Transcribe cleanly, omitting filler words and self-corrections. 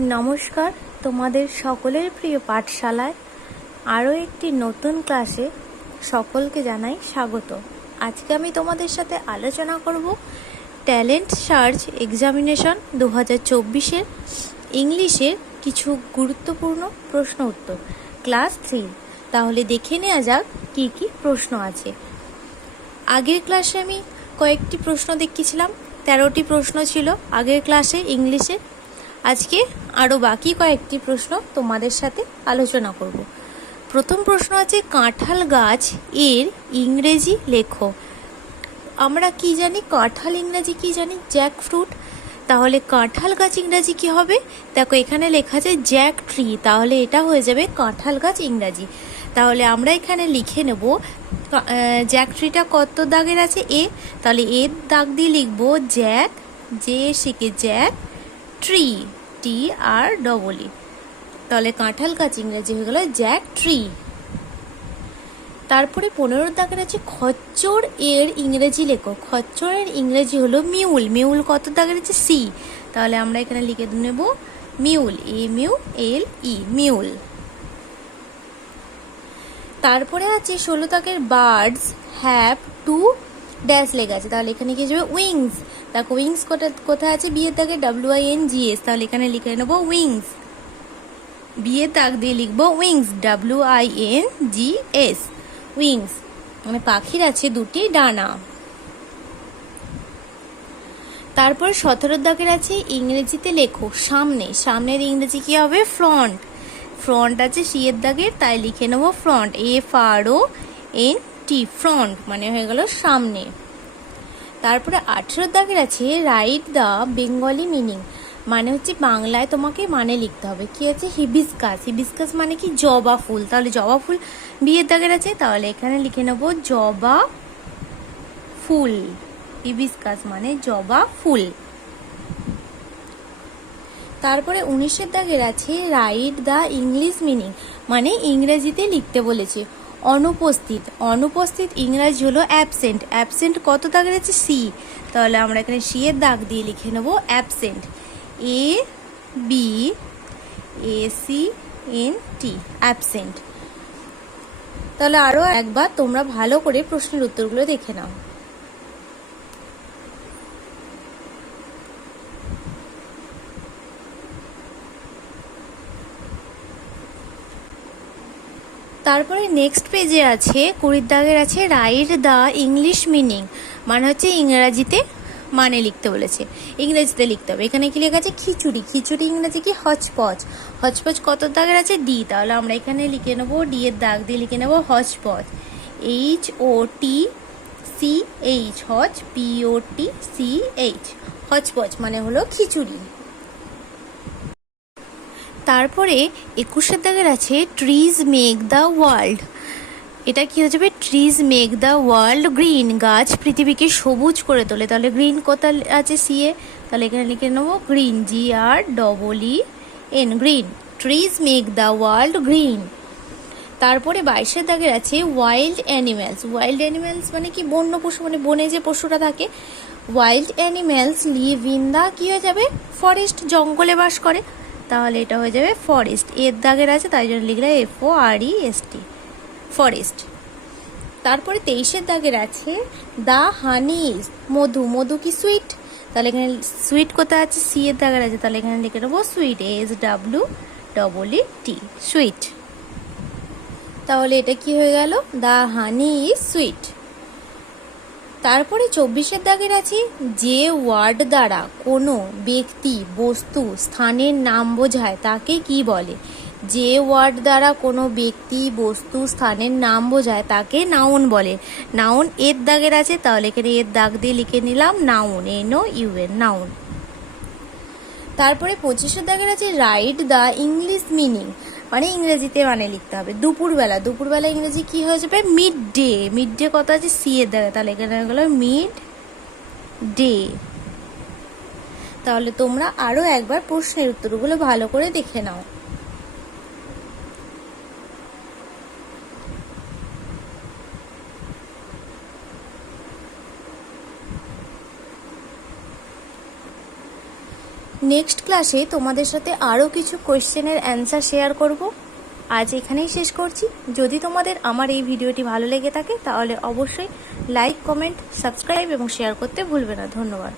নমস্কার, তোমাদের সকলের প্রিয় পাঠশালায় আরও একটি নতুন ক্লাসে সকলকে জানাই স্বাগত। আজকে আমি তোমাদের সাথে আলোচনা করব ট্যালেন্ট সার্চ এক্সামিনেশন 2024-এর ইংলিশের কিছু গুরুত্বপূর্ণ প্রশ্ন উত্তর ক্লাস 3। তাহলে দেখে নেওয়া যাক কী কী প্রশ্ন আছে। আগের ক্লাসে আমি কয়েকটি প্রশ্ন দেখিয়েছিলাম, 13টি প্রশ্ন ছিল আগের ক্লাসে ইংলিশে। আজকে আরও বাকি কয়েকটি প্রশ্ন তোমাদের সাথে আলোচনা করব। প্রথম প্রশ্ন আছে কাঁঠাল গাছ এর ইংরেজি লেখো। আমরা কি জানি কাঁঠাল ইংরেজি কি জানি? Jack fruit. তাহলে কাঁঠাল গাছ ইংরাজি কি হবে? দেখো এখানে লেখা আছে জ্যাক ট্রি, তাহলে এটা হয়ে যাবে কাঁঠাল গাছ ইংরাজি। তাহলে আমরা এখানে লিখে নেব জ্যাক ট্রিটা কত দাগের আছে? এ, তাহলে এর দাগ দিয়ে লিখব জ্যাক, যে শিখে জ্যাক, ট্রি, TREE। তাহলে কাঁঠাল গাছ ইংরেজি হয়ে গেল জ্যাক ট্রি। তারপরে 15 দাগের আছে খচ্চর এর ইংরেজি লেখো। খচ্চরের ইংরেজি হলো মিউল। মিউল কত দাগের আছে? সি। তাহলে আমরা এখানে লিখে নেব মিউল, MULE, মিউল। তারপরে আছে 16 দাগের বার্ডস হ্যাভ টু ড্যাশ লেখা আছে, তাহলে এখানে কি যাবে? উইংস। দেখো উইংস কোথায় আছে? বিয়ের দাগে WINGS, তাহলে এখানে লিখে নেব উইংস। বিয়ের দাগ দিয়ে লিখবো উইংস, WINGS, উইংস। মানে পাখির আছে দুটি ডানা। তারপর 17 দাগের আছে ইংরেজিতে লেখো সামনে। সামনের ইংরেজি কি হবে? ফ্রন্ট। ফ্রন্ট আছে সি এর দাগের, তাই লিখে নেব ফ্রন্ট, FRONT, ফ্রন্ট মানে হয়ে গেল সামনে। তারপরে 18 দাগের আছে রাইট দ্য বেঙ্গলি মিনিং, মানে হচ্ছে বাংলায় তোমাকে মানে লিখতে হবে। কি আছে? হিবিস্কাস। হিবিস্কাস মানে কি? জবা ফুল। তাহলে জবা ফুল বিয়ের দাগের আছে, তাহলে এখানে লিখে নেব জবা ফুল। হিবিস্কাস মানে জবা ফুল। তারপরে 19 দাগের আছে রাইট দ্য ইংলিশ মিনিং, মানে ইংরেজিতে লিখতে বলেছে। অনুপস্থিত। অনুপস্থিত ইংরাজি হলো অ্যাবসেন্ট। অ্যাবসেন্ট কত দাগের আছে? সি। তাহলে আমরা এখানে সি এর দাগ দিয়ে লিখে নেব অ্যাবসেন্ট, ABSENT, অ্যাবসেন্ট। তাহলে আরও একবার তোমরা ভালো করে প্রশ্নের উত্তরগুলো দেখে নাও। তারপরে নেক্সট পেজে আছে 20 দাগের আছে রাইট দ্য ইংলিশ মিনিং, মানে হচ্ছে ইংরাজিতে মানে লিখতে বলেছে, ইংরেজিতে লিখতে হবে। এখানে কি লেখা আছে? খিচুড়ি। খিচুড়ি ইংরেজি কি? হচপচ। হচপচ কত দাগের আছে? ডি। তাহলে আমরা এখানে লিখে নেব ডি এর দাগ দিয়ে লিখে নেব হচপচ, HOTCH, POTCH, হচপচ মানে হলো খিচুড়ি। তারপরে 21 দাগের আছে ট্রিজ মেক দ্য ওয়ার্ল্ড। এটা কি হয়ে যাবে? Trees make the world green, গাছ পৃথিবীকে সবুজ করে তোলে। তাহলে গ্রিন কোথায় আছে? সিএ, তাহলে এখানে লিখে নেবো green, GREEN, green. Trees make the world green. তারপরে 22 দাগের আছে ওয়াইল্ড অ্যানিম্যালস। ওয়াইল্ড অ্যানিম্যালস মানে কি? বন্য পশু, মানে বনে যে পশুরা থাকে। Wild animals live in the, কি হয়ে যাবে? ফরেস্ট, জঙ্গলে বাস করে। তাহলে এটা হয়ে যাবে ফরেস্ট। এর দাগের আছে তাই জন্য লিখলে FOREST, ফরেস্ট। তারপরে 23 দাগের আছে দ্য হানি ইজ, মধু। মধু কি? সুইট। তাহলে এখানে সুইট কোথায় আছে? সি এর দাগের আছে, তাহলে এখানে লিখে নেবো সুইট, SWEET, সুইট। তাহলে এটা কি হয়ে গেল? The honey is sweet. তারপরে 24 দাগের আছে যে ওয়ার্ড দ্বারা কোনো ব্যক্তি, বস্তু, স্থানের নাম বোঝায় তাকে কি বলে? যে ওয়ার্ড দ্বারা কোনো ব্যক্তি, বস্তু, স্থানের নাম বোঝায় তাকে নাউন বলে। নাউন এর দাগের আছে, তাহলে এখানে এর দাগ দিয়ে লিখে নিলাম নাউন, NOUN, নাউন। তারপরে 25 দাগের আছে রাইট দ্য ইংলিশ মিনিং, মানে ইংরেজিতে মানে লিখতে হবে। দুপুরবেলা। দুপুরবেলা ইংরেজি কি হয়ে যাবে? Mid day. মিড ডে কত আছে? সি এর দাগে, তাহলে এখানে হয়ে গেল মিড ডে। তাহলে তোমরা আরও একবার প্রশ্নের উত্তরগুলো ভালো করে দেখে নাও। নেক্সট ক্লাসে তোমাদের সাথে আরও কিছু কোয়েশ্চেনের অ্যান্সার শেয়ার করব। আজ এখানেই শেষ করছি। যদি তোমাদের আমার এই ভিডিওটি ভালো লেগে থাকে তাহলে অবশ্যই লাইক, কমেন্ট, সাবস্ক্রাইব এবং শেয়ার করতে ভুলবে না। ধন্যবাদ।